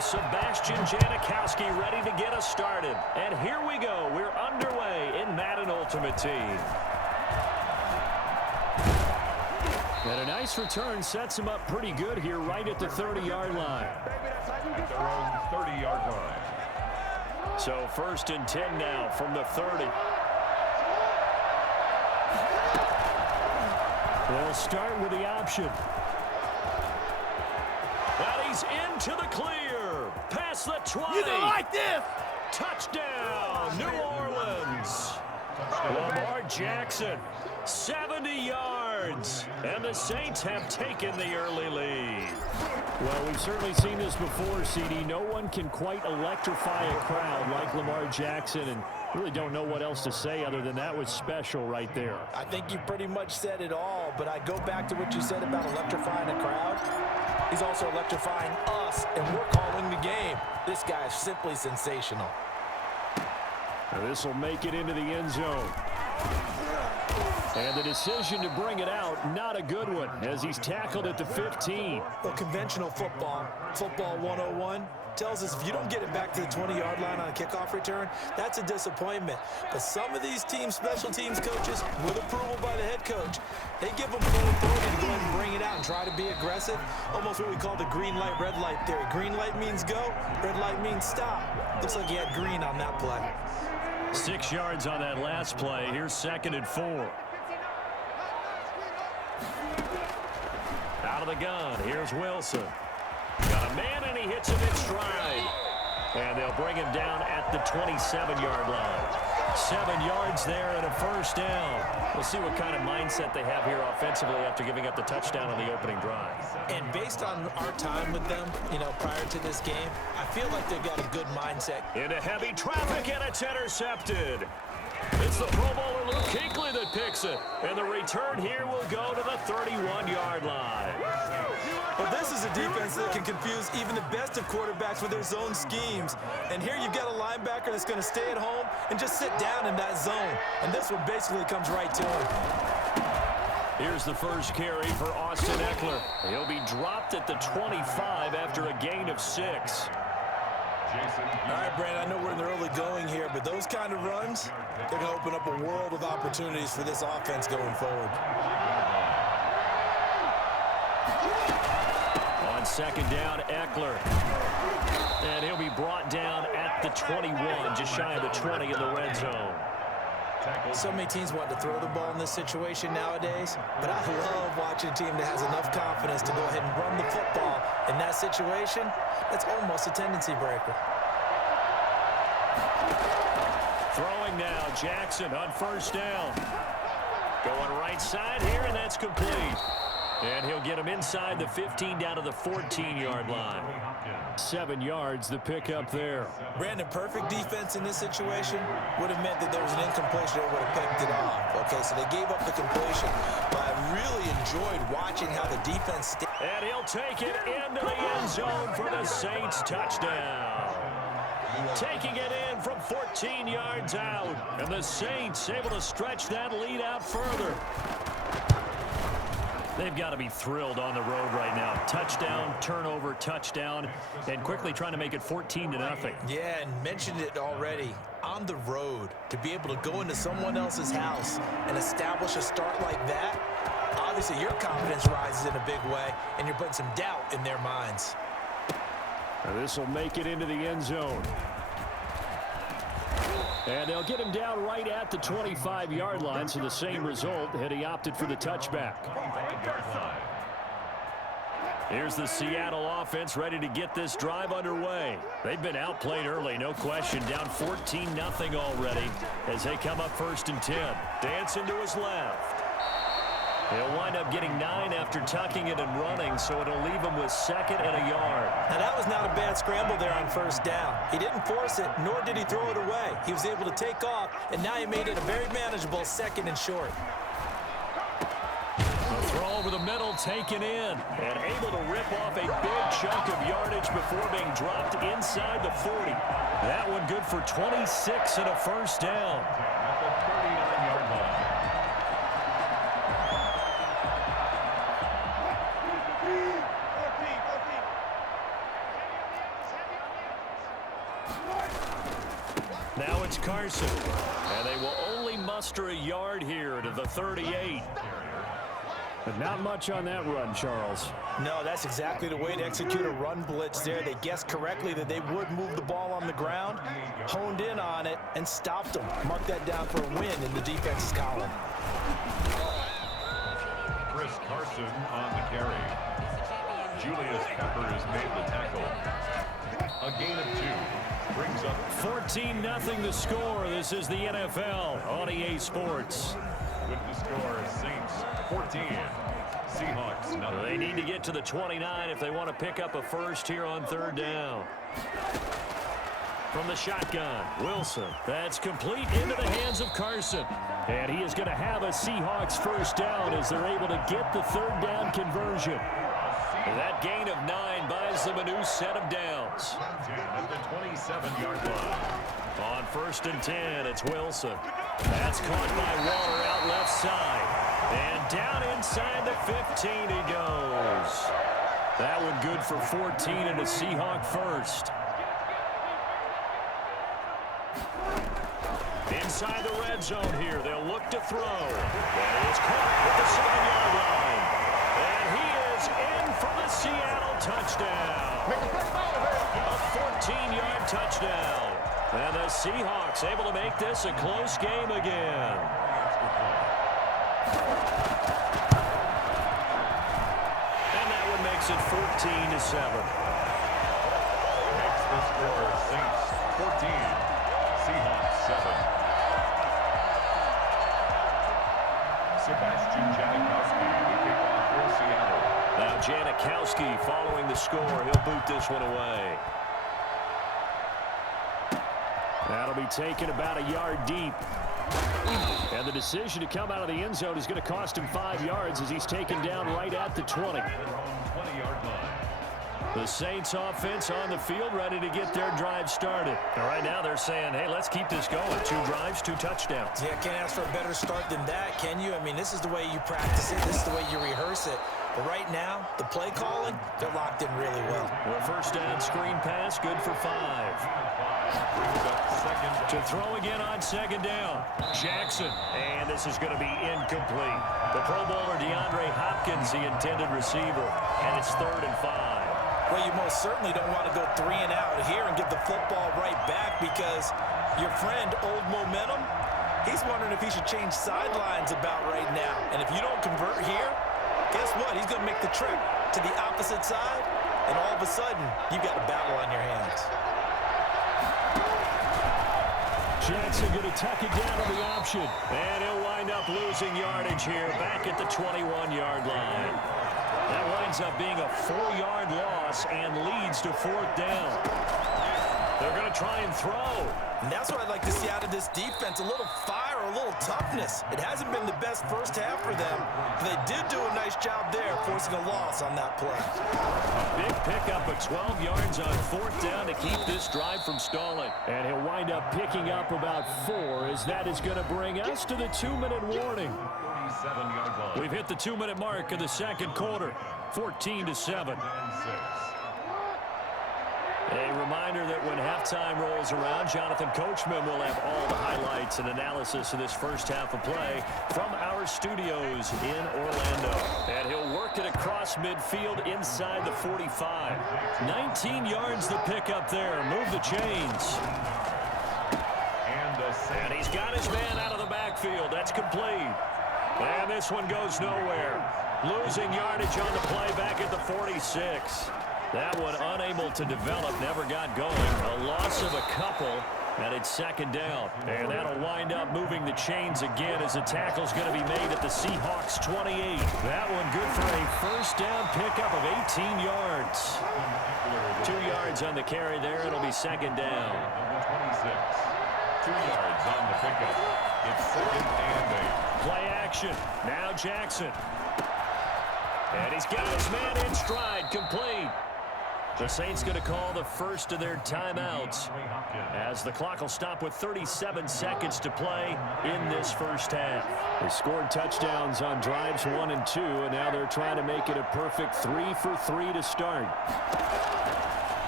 have Sebastian Janikowski ready to get us started. And here we go. We're underway in Madden Ultimate Team. And a nice return sets him up pretty good here right at the 30-yard line. At their own 30-yard line. So 1st and 10 now from the 30. They'll start with the option. And he's into the clear. Past the 20. You don't like this. Touchdown, New Orleans. Lamar Jackson, 70 yards. And the Saints have taken the early lead. Well, we've certainly seen this before, CD. No one can quite electrify a crowd like Lamar Jackson, and really don't know what else to say other than that was special right there. I think you pretty much said it all, but I go back to what you said about electrifying a crowd. He's also electrifying us, and we're calling the game. This guy is simply sensational. Now this will make it into the end zone. And the decision to bring it out, not a good one, as he's tackled at the 15. Well, conventional football 101, tells us if you don't get it back to the 20-yard line on a kickoff return, that's a disappointment. But some of these teams, special teams coaches, with approval by the head coach, they give them full authority to go ahead and bring it out and try to be aggressive, almost what we call the green light, red light theory. Green light means go, red light means stop. Looks like he had green on that play. 6 yards on that last play. Here's 2nd and 4. Out of the gun, here's Wilson. Got a man, and he hits him in stride. And they'll bring him down at the 27-yard line. 7 yards there and a 1st down. We'll see what kind of mindset they have here offensively after giving up the touchdown on the opening drive. And based on our time with them, prior to this game, I feel like they've got a good mindset. Into heavy traffic, and it's intercepted. It's the Pro Bowler Luke Kuechly that picks it. And the return here will go to the 31-yard line. Well, this is a defense that can confuse even the best of quarterbacks with their zone schemes. And here you've got a linebacker that's going to stay at home and just sit down in that zone. And this one basically comes right to him. Here's the first carry for Austin Eckler. He'll be dropped at the 25 after a gain of 6. All right, Brandon, I know we're in the early going here, but those kind of runs, they're going to open up a world of opportunities for this offense going forward. On 2nd down, Eckler. And he'll be brought down at the 21, just shy of the 20 in the red zone. So many teams want to throw the ball in this situation nowadays, but I love watching a team that has enough confidence to go ahead and run the football in that situation. That's almost a tendency breaker. Throwing now, Jackson on 1st down. Going right side here, and that's complete. And he'll get him inside the 15 down to the 14-yard line. 7 yards, the pickup there. Brandon, perfect defense in this situation would have meant that there was an incompletion that would have picked it off. Okay, so they gave up the completion. But I really enjoyed watching how the defense... And he'll take it into the end zone for the Saints touchdown. Taking it in from 14 yards out. And the Saints able to stretch that lead out further. They've got to be thrilled on the road right now. Touchdown, turnover, touchdown, and quickly trying to make it 14-0. Yeah, and mentioned it already. On the road, to be able to go into someone else's house and establish a start like that, obviously your confidence rises in a big way, and you're putting some doubt in their minds. This will make it into the end zone. And they'll get him down right at the 25-yard line, so the same result, had he opted for the touchback. Here's the Seattle offense ready to get this drive underway. They've been outplayed early, no question, down 14-0 already as they come up 1st and 10. Dancing to his left. He'll wind up getting 9 after tucking it and running, so it'll leave him with 2nd and a yard. Now, that was not a bad scramble there on 1st down. He didn't force it, nor did he throw it away. He was able to take off, and now he made it a very manageable 2nd and short. The throw over the middle taken in, and able to rip off a big chunk of yardage before being dropped inside the 40. That one good for 26 and a 1st down. At the 39-yard line. Now it's Carson. And they will only muster a yard here to the 38. But not much on that run, Charles. No, that's exactly the way to execute a run blitz there. They guessed correctly that they would move the ball on the ground, honed in on it, and stopped them. Mark that down for a win in the defense's column. Chris Carson on the carry. Julius Peppers made the tackle. A gain of 2. Brings up 14-0 the score. This is the NFL on EA Sports. with the score, Saints 14, Seahawks nothing. They need to get to the 29 if they want to pick up a first here on 3rd down. From the shotgun, Wilson. That's complete into the hands of Carson. And he is going to have a Seahawks first down as they're able to get the 3rd down conversion. That gain of 9 buys them a new set of downs. At the 27-yard line. On 1st and 10, it's Wilson. That's caught by Waller out left side. And down inside the 15 he goes. That one good for 14 and a Seahawk first. Inside the red zone here, they'll look to throw. And it's caught at the 7-yard line. And he is in for the Seattle touchdown. A 14-yard touchdown. And the Seahawks able to make this a close game again. And that one makes it 14-7. Makes the score, Saints 14, Seahawks 7. Sebastian Janikowski, the kickoff for Seattle. Now Janikowski following the score. He'll boot this one away. That'll be taken about a yard deep. And the decision to come out of the end zone is going to cost him 5 yards as he's taken down right at the 20. 20-yard line. The Saints offense on the field ready to get their drive started. And right now they're saying, hey, let's keep this going. 2 drives, 2 touchdowns. Yeah, can't ask for a better start than that, can you? I mean, this is the way you practice it. This is the way you rehearse it. But right now, the play calling, they're locked in really well. The first down screen pass, good for 5. To throw again on 2nd down. Jackson. And this is going to be incomplete. The Pro Bowler DeAndre Hopkins, the intended receiver. And it's 3rd and 5. Well, you most certainly don't want to go 3 and out here and give the football right back because your friend, Old Momentum, he's wondering if he should change sidelines about right now. And if you don't convert here, guess what? He's going to make the trip to the opposite side, and all of a sudden, you've got a battle on your hands. Jackson going to tuck it down to the option. And he'll wind up losing yardage here back at the 21-yard line. That winds up being a 4-yard loss and leads to 4th down. They're going to try and throw. And that's what I'd like to see out of this defense, a little fire, a little toughness. It hasn't been the best first half for them. They did do a nice job there, forcing a loss on that play. A big pickup of 12 yards on 4th down to keep this drive from stalling. And he'll wind up picking up about 4 as that is going to bring us to the 2-minute warning. We've hit the 2-minute mark of the 2nd quarter, 14-7. A reminder that when halftime rolls around, Jonathan Coachman will have all the highlights and analysis of this first half of play from our studios in Orlando. And he'll work it across midfield inside the 45. 19 yards the pickup there. Move the chains. And he's got his man out of the backfield. That's complete. And this one goes nowhere. Losing yardage on the play back at the 46. That one unable to develop, never got going. A loss of a couple, and it's 2nd down. And that'll wind up moving the chains again as the tackle's going to be made at the Seahawks 28. That one good for a first down pickup of 18 yards. 2 yards on the carry there. It'll be 2nd down. 26. 2 yards on the pickup. It's 2nd and 8. Play action. Now Jackson. And he's got his man in stride, complete. The Saints going to call the first of their timeouts as the clock will stop with 37 seconds to play in this first half. They scored touchdowns on drives 1 and 2, and now they're trying to make it a perfect 3 for 3 to start.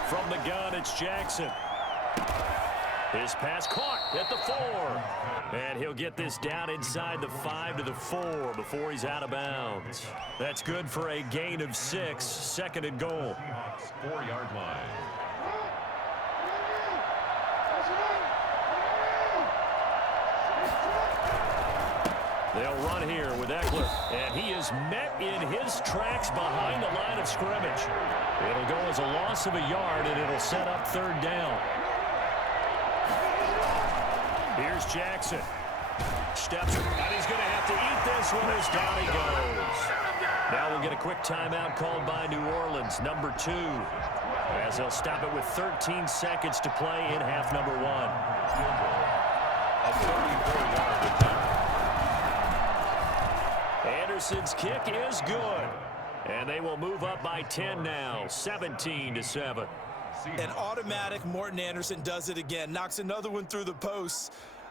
From the gun, it's Jackson. His pass caught at the 4. And he'll get this down inside the 5 to the 4 before he's out of bounds. That's good for a gain of 6, 2nd and goal. 4-yard line. They'll run here with Eckler, and he is met in his tracks behind the line of scrimmage. It'll go as a loss of a yard, and it'll set up 3rd down. Here's Jackson. Steps, and he's going to have to eat this one as down he goes. Now we'll get a quick timeout called by New Orleans, number 2, as they'll stop it with 13 seconds to play in half number 1. A 34-yard attempt. Anderson's kick is good. And they will move up by 10 now, 17-7. An automatic Morton Anderson does it again. Knocks another one through the posts.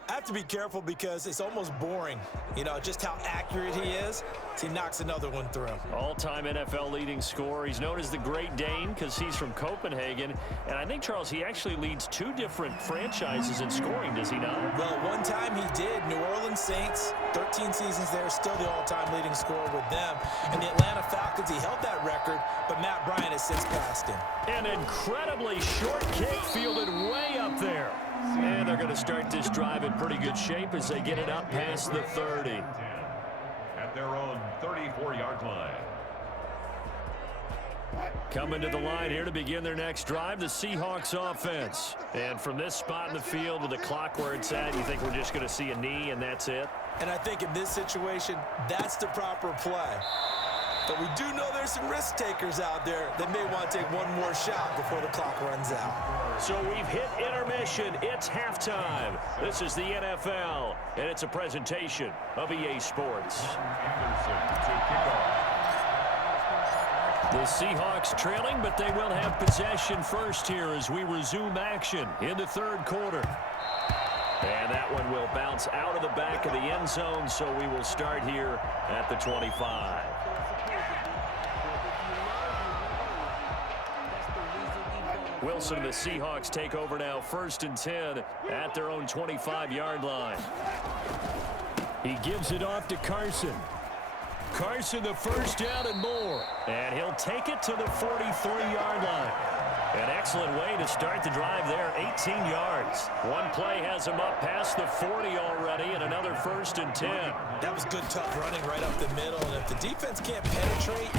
I have to be careful because it's almost boring, you know, just how accurate he is. He knocks another one through. All-time NFL leading scorer. He's known as the Great Dane because he's from Copenhagen. And I think, Charles, he actually leads 2 different franchises in scoring, does he not? Well, one time he did. New Orleans Saints, 13 seasons there, still the all-time leading scorer with them. And the Atlanta Falcons, he held that record, but Matt Bryant has since passed him. An incredibly short kick fielded way up there. And they're going to start this drive in pretty good shape as they get it up past the 30. At their own 34-yard line. Coming to the line here to begin their next drive, the Seahawks offense. And from this spot in the field with the clock where it's at, you think we're just going to see a knee and that's it? And I think in this situation, that's the proper play. But we do know there's some risk takers out there that may want to take one more shot before the clock runs out. So we've hit intermission. It's halftime. This is the NFL, and it's a presentation of EA Sports. Anderson to kick off. The Seahawks trailing, but they will have possession first here as we resume action in the 3rd quarter. And that one will bounce out of the back of the end zone, so we will start here at the 25. Wilson and the Seahawks take over now, 1st and 10 at their own 25-yard line. He gives it off to Carson. Carson, the 1st down and more. And he'll take it to the 43-yard line. An excellent way to start the drive there, 18 yards. One play has him up past the 40 already, and another 1st and 10. That was good, tough running right up the middle. And if the defense can't penetrate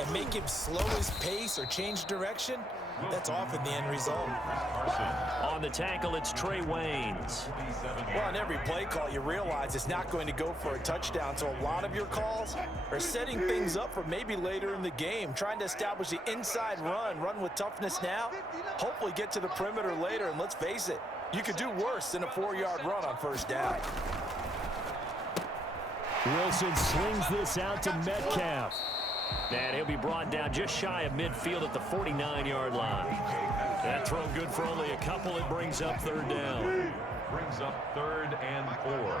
and make him slow his pace or change direction, that's often the end result. On the tackle, it's Trey Waynes. Well, on every play call, you realize it's not going to go for a touchdown. So a lot of your calls are setting things up for maybe later in the game, trying to establish the inside run with toughness now, hopefully get to the perimeter later. And let's face it, you could do worse than a 4-yard run on 1st down. Wilson slings this out to Metcalf. And he'll be brought down just shy of midfield at the 49-yard line. That throw good for only a couple. It brings up 3rd down. Brings up 3rd and 4.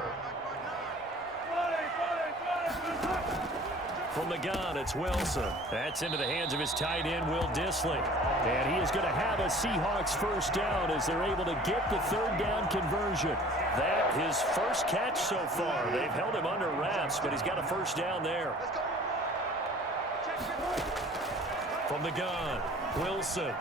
From the gun, it's Wilson. That's into the hands of his tight end, Will Dissly. And he is going to have a Seahawks 1st down as they're able to get the 3rd down conversion. That his 1st catch so far. They've held him under wraps, but he's got a 1st down there. From the gun, Wilson.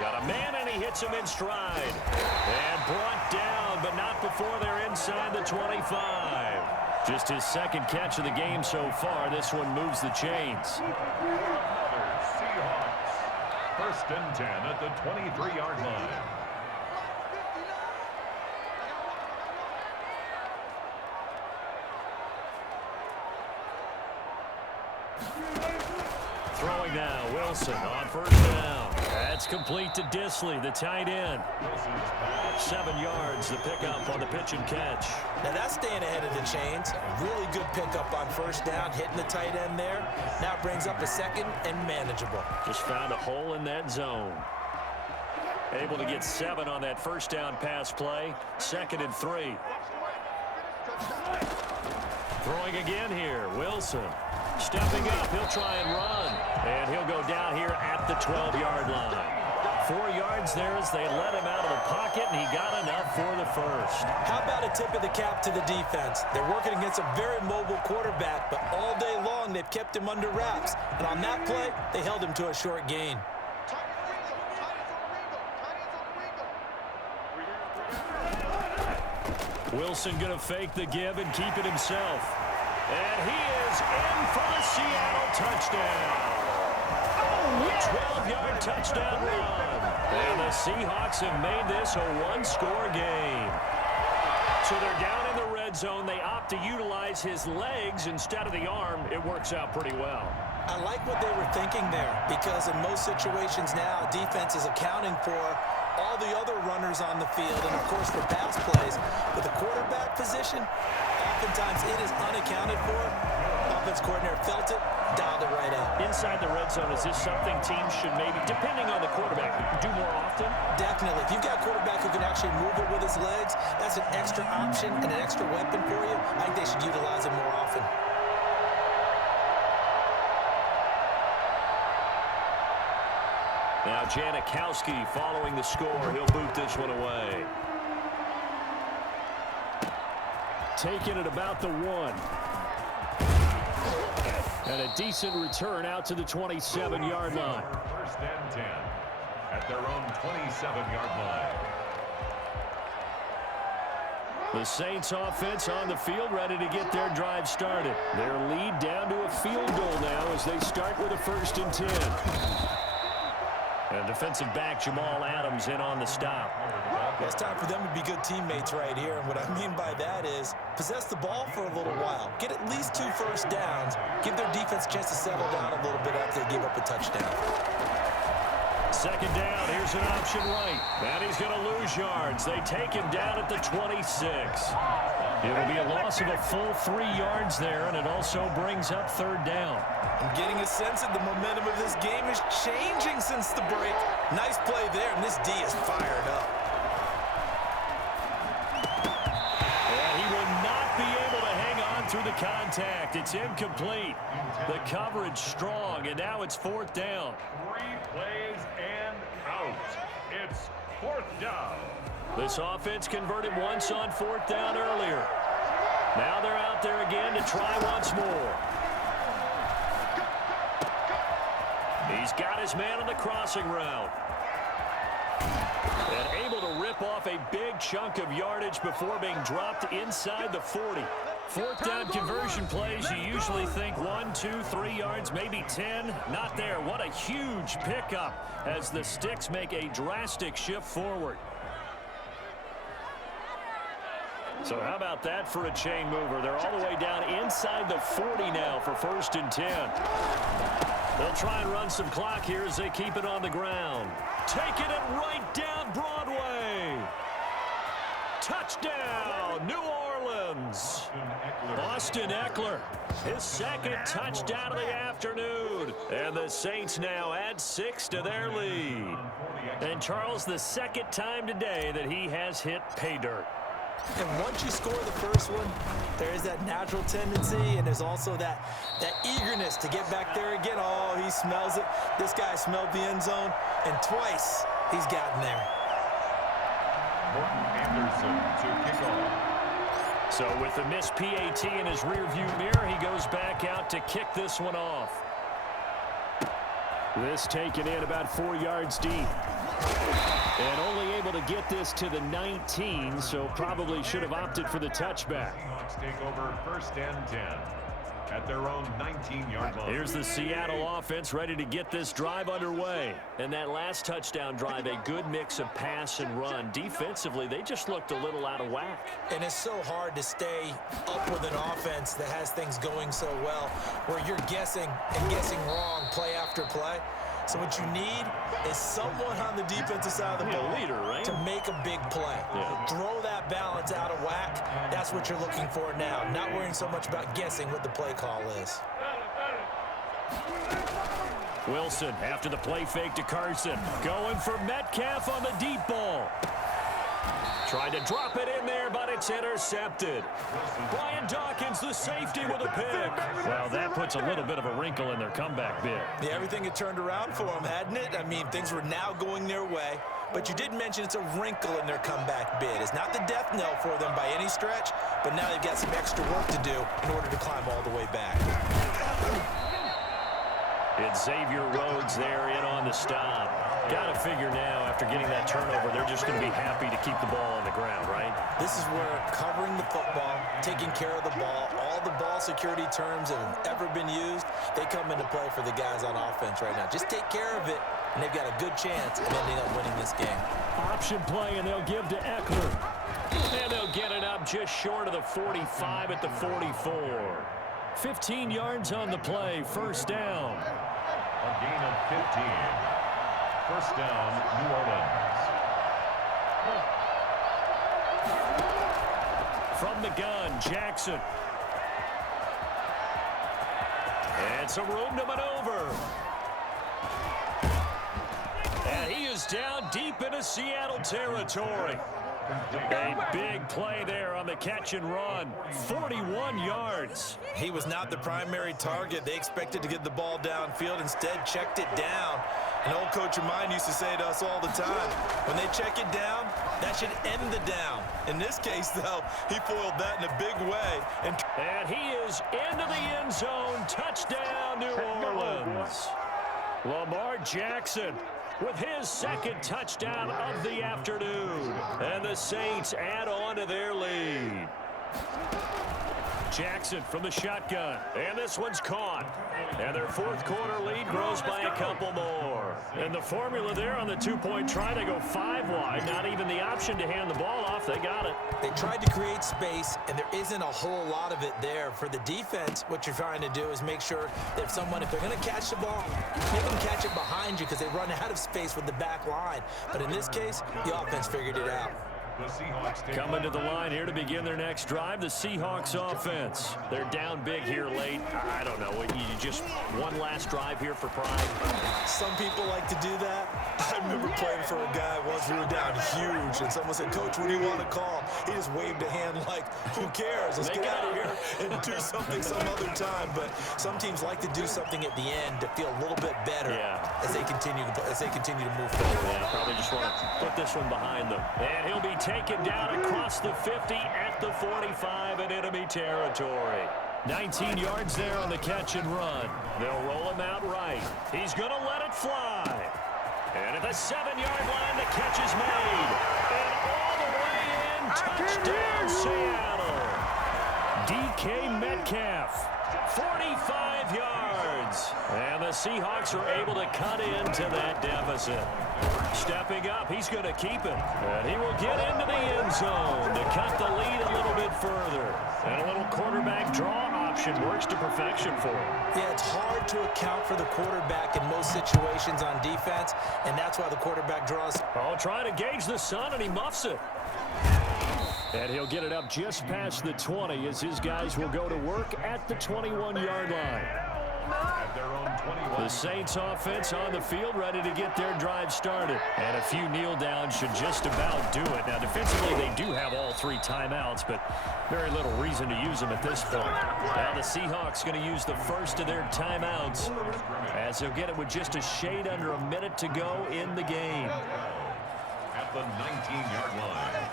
Got a man, and he hits him in stride. And brought down, but not before they're inside the 25. Just his 2nd catch of the game so far. This one moves the chains. Seahawks. 1st and 10 at the 23-yard line. Throwing now, Wilson on 1st down. That's complete to Dissly, the tight end. 7 yards, the pickup on the pitch and catch. Now that's staying ahead of the chains. Really good pickup on 1st down, hitting the tight end there. Now brings up a 2nd and manageable. Just found a hole in that zone. Able to get 7 on that 1st down pass play. 2nd and 3. Throwing again here, Wilson. Stepping up, he'll try and run. And he'll go down here at the 12-yard line. 4 yards yards there as they let him out of the pocket, and he got enough for the first. How about a tip of the cap to the defense? They're working against a very mobile quarterback, but all day long they've kept him under wraps. And on that play, they held him to a short gain. Wilson going to fake the give and keep it himself. And he is in for the Seattle touchdown. 12-yard touchdown run. And the Seahawks have made this a one-score game. So they're down in the red zone. They opt to utilize his legs instead of the arm. It works out pretty well. I like what they were thinking there, because in most situations now, defense is accounting for all the other runners on the field and, of course, for pass plays. But the quarterback position, oftentimes it is unaccounted for. Offense coordinator felt it, dialed it right up. Inside the red zone, is this something teams should maybe, depending on the quarterback, do more often? Definitely. If you've got a quarterback who can actually move it with his legs, that's an extra option and an extra weapon for you. I think they should utilize it more often. Now Janikowski following the score. He'll boot this one away. Taking it about the 1. And a decent return out to the 27-yard line. First and 10 at their own 27-yard line. The Saints offense on the field, ready to get their drive started. Their lead down to a field goal now as they start with a 1st and 10. And defensive back Jamal Adams in on the stop. Well, it's time for them to be good teammates right here. And what I mean by that is possess the ball for a little while. Get at least 2 first downs. Give their defense a chance to settle down a little bit after they give up a touchdown. 2nd down. Here's an option right. And he's going to lose yards. They take him down at the 26. It'll be a loss of a full 3 yards there, and it also brings up 3rd down. I'm getting a sense that the momentum of this game is changing since the break. Nice play there, and this D is fired up. And he will not be able to hang on through the contact. It's incomplete. The coverage strong, and now it's 4th down. 3 plays and out. It's 4th down. This offense converted once on 4th down earlier. Now they're out there again to try once more. He's got his man on the crossing route. And able to rip off a big chunk of yardage before being dropped inside the 40. 4th down conversion plays, you usually think 1, 2, 3 yards, maybe 10. Not there. What a huge pickup as the Sticks make a drastic shift forward. So how about that for a chain mover? They're all the way down inside the 40 now for 1st and 10. They'll try and run some clock here as they keep it on the ground. Taking it right down Broadway. Touchdown, New Orleans. Austin Eckler, his 2nd touchdown of the afternoon. And the Saints now add 6 to their lead. And Charles, the 2nd time today that he has hit pay dirt. And once you score the first one, there is that natural tendency, and there's also that eagerness to get back there again. Oh, he smells it. This guy smelled the end zone, and twice he's gotten there. Morton Anderson to kick off. So with the missed PAT in his rearview mirror, he goes back out to kick this one off. This taken in about 4 yards deep. And only able to get this to the 19, so probably should have opted for the touchback. Seahawks take over 1st and 10 at their own 19-yard line. Here's the Seattle offense ready to get this drive underway. And that last touchdown drive, a good mix of pass and run. Defensively, they just looked a little out of whack. And it's so hard to stay up with an offense that has things going so well, where you're guessing and guessing wrong play after play. So what you need is someone on the defensive side of the ball leader, right? to make a big play. Yeah. Throw that balance out of whack. That's what you're looking for now. Not worrying so much about guessing what the play call is. Wilson after the play fake to Carson. Going for Metcalf on the deep ball. Tried to drop it in there, but it's intercepted. Brian Dawkins, the safety, with a pick. Well, that puts a little bit of a wrinkle in their comeback bid. Yeah, everything had turned around for them, hadn't it? I mean, things were now going their way. But you did mention it's a wrinkle in their comeback bid. It's not the death knell for them by any stretch, but now they've got some extra work to do in order to climb all the way back. It's Xavier Rhodes there in on the stop. Got to figure now, after getting that turnover, they're just going to be happy to keep the ball on the ground, right? This is where covering the football, taking care of the ball, all the ball security terms that have ever been used, they come into play for the guys on offense right now. Just take care of it, and they've got a good chance of ending up winning this game. Option play, and they'll give to Eckler. And they'll get it up just short of the 45 at the 44. 15 yards on the play, first down. A gain of 15. First down, New Orleans. From the gun, Jackson. And some room to maneuver. And he is down deep into Seattle territory. A big play there on the catch and run. 41 yards. He was not the primary target. They expected to get the ball downfield. Instead, checked it down. An old coach of mine used to say to us all the time, when they check it down, that should end the down. In this case, though, he foiled that in a big way. And he is into the end zone. Touchdown, New Orleans. Lamar Jackson with his second touchdown of the afternoon. And the Saints add on to their lead. Jackson from the shotgun. And this one's caught. And their fourth quarter lead grows by a couple more. And the formula there on the two-point try, they go 5 wide. Not even the option to hand the ball off. They got it. They tried to create space, and there isn't a whole lot of it there. For the defense, what you're trying to do is make sure that if they're going to catch the ball, they can catch it behind you because they run out of space with the back line. But in this case, the offense figured it out. Coming to the line here to begin their next drive, the Seahawks offense. They're down big here late. I don't know. You just one last drive here for pride. Some people like to do that. I remember playing for a guy once. We were down huge, and someone said, "Coach, what do you want to call?" He just waved a hand like, "Who cares? Let's get out of here and do something some other time." But some teams like to do something at the end to feel a little bit better as they continue to move forward. Yeah, probably just want to put this one behind them. And he'll be taken down across the 50 at the 45 in enemy territory. 19 yards there on the catch and run. They'll roll him out right. He's going to let it fly. And at the 7-yard line, the catch is made. And all the way in, touchdown Seattle. DK Metcalf, 45 yards. And the Seahawks are able to cut into that deficit. Stepping up, he's going to keep it. And he will get into the end zone to cut the lead a little bit further. And a little quarterback draw option works to perfection for him. Yeah, it's hard to account for the quarterback in most situations on defense, and that's why the quarterback draws. Oh, trying to gauge the sun, and he muffs it. And he'll get it up just past the 20 as his guys will go to work at the 21-yard line. At their own 21. The Saints offense on the field ready to get their drive started. And a few kneel downs should just about do it. Now, defensively, they do have all 3 timeouts, but very little reason to use them at this point. Now the Seahawks going to use the first of their timeouts as they'll get it with just a shade under a minute to go in the game. At the 19-yard line.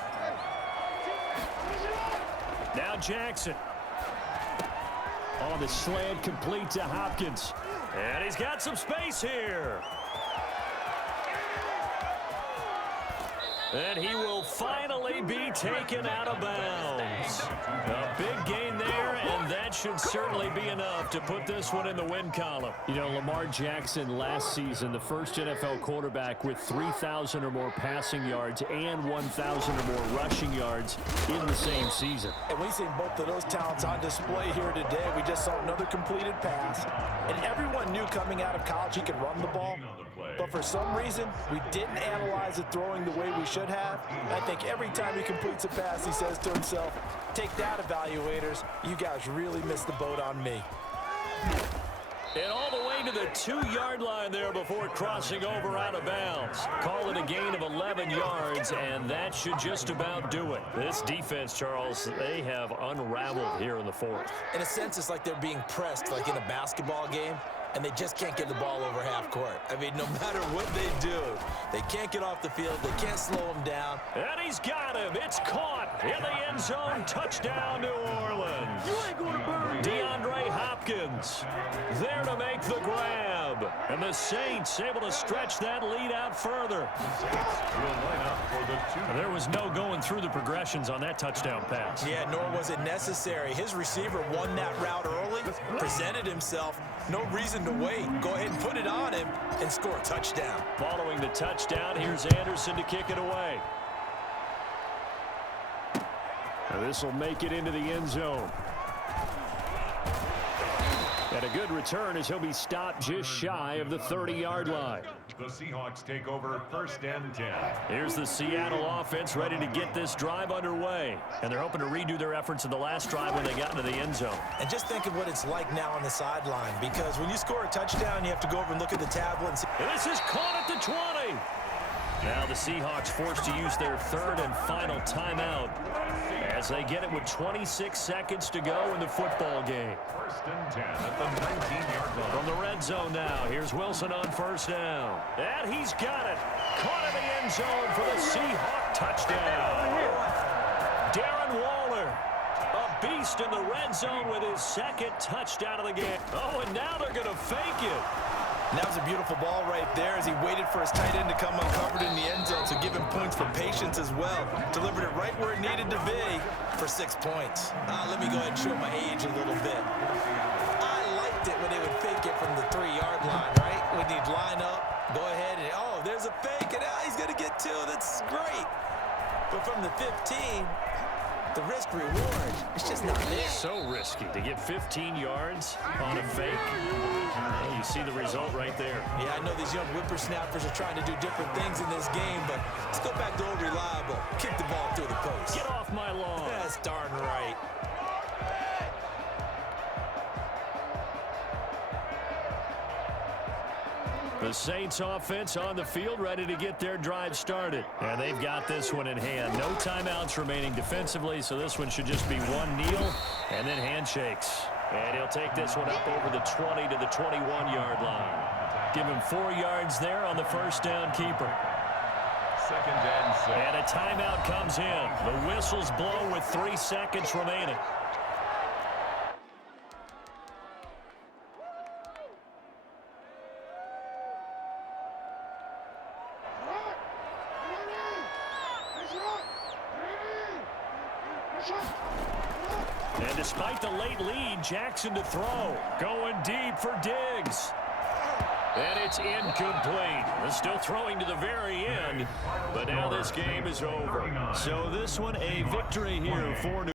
Now Jackson. On the slant, complete to Hopkins. And he's got some space here. And he will finally be taken out of bounds. A big gain there, and that should certainly be enough to put this one in the win column. You know, Lamar Jackson last season, the first NFL quarterback with 3,000 or more passing yards and 1,000 or more rushing yards in the same season. And we've seen both of those talents on display here today. We just saw another completed pass. And everyone knew coming out of college he could run the ball. But for some reason, we didn't analyze it throwing the way we should have. I think every time he completes a pass, he says to himself, "Take that, evaluators. You guys really missed the boat on me." And all the way to the 2-yard line there before crossing over out of bounds. Call it a gain of 11 yards, and that should just about do it. This defense, Charles, they have unraveled here in the fourth. In a sense, it's like they're being pressed, like in a basketball game, and they just can't get the ball over half court. I mean, no matter what they do, they can't get off the field. They can't slow them down. And he's got him. It's caught in the end zone. Touchdown, New Orleans. You ain't going to burn. DeAndre Hopkins there to make the grab. And the Saints able to stretch that lead out further. There was no going through the progressions on that touchdown pass. Yeah, nor was it necessary. His receiver won that route early, presented himself. No reason to wait. Go ahead and put it on him and score a touchdown. Following the touchdown, here's Anderson to kick it away. This will make it into the end zone. And a good return as he'll be stopped just shy of the 30-yard line. The Seahawks take over 1st and 10. Here's the Seattle offense ready to get this drive underway. And they're hoping to redo their efforts in the last drive when they got into the end zone. And just think of what it's like now on the sideline, because when you score a touchdown, you have to go over and look at the tablet and see. This is caught at the 20. Now the Seahawks forced to use their 3rd and final timeout as they get it with 26 seconds to go in the football game. 1st and 10 at the 19-yard line. From the red zone now, here's Wilson on 1st down. And he's got it. Caught in the end zone for the Seahawk touchdown. Darren Waller, a beast in the red zone with his 2nd touchdown of the game. Oh, and now they're going to fake it. And that was a beautiful ball right there as he waited for his tight end to come uncovered in the end zone, so give him points for patience as well. Delivered it right where it needed to be for 6 points. Let me go ahead and show my age a little bit. I liked it when they would fake it from the 3-yard line, right? When you'd line up, go ahead and, oh, there's a fake, and he's going to get 2. That's great. But from the 15, the risk reward, it's just not there. So risky to get 15 yards on a fake. Well, you see the result right there. Yeah, I know these young whippersnappers are trying to do different things in this game, but let's go back to old reliable. Kick the ball through the post. Get off my lawn. That's darn right. The Saints offense on the field ready to get their drive started. And they've got this one in hand. No timeouts remaining defensively, so this one should just be one kneel and then handshakes. And he'll take this one up over the 20 to the 21-yard line. Give him 4 yards there on the 1st down keeper. 2nd and 6. And a timeout comes in. The whistles blow with 3 seconds remaining. And despite the late lead, Jackson to throw. Going deep for Diggs. And it's incomplete. They're still throwing to the very end, but now this game is over. So this one a victory here for New Orleans.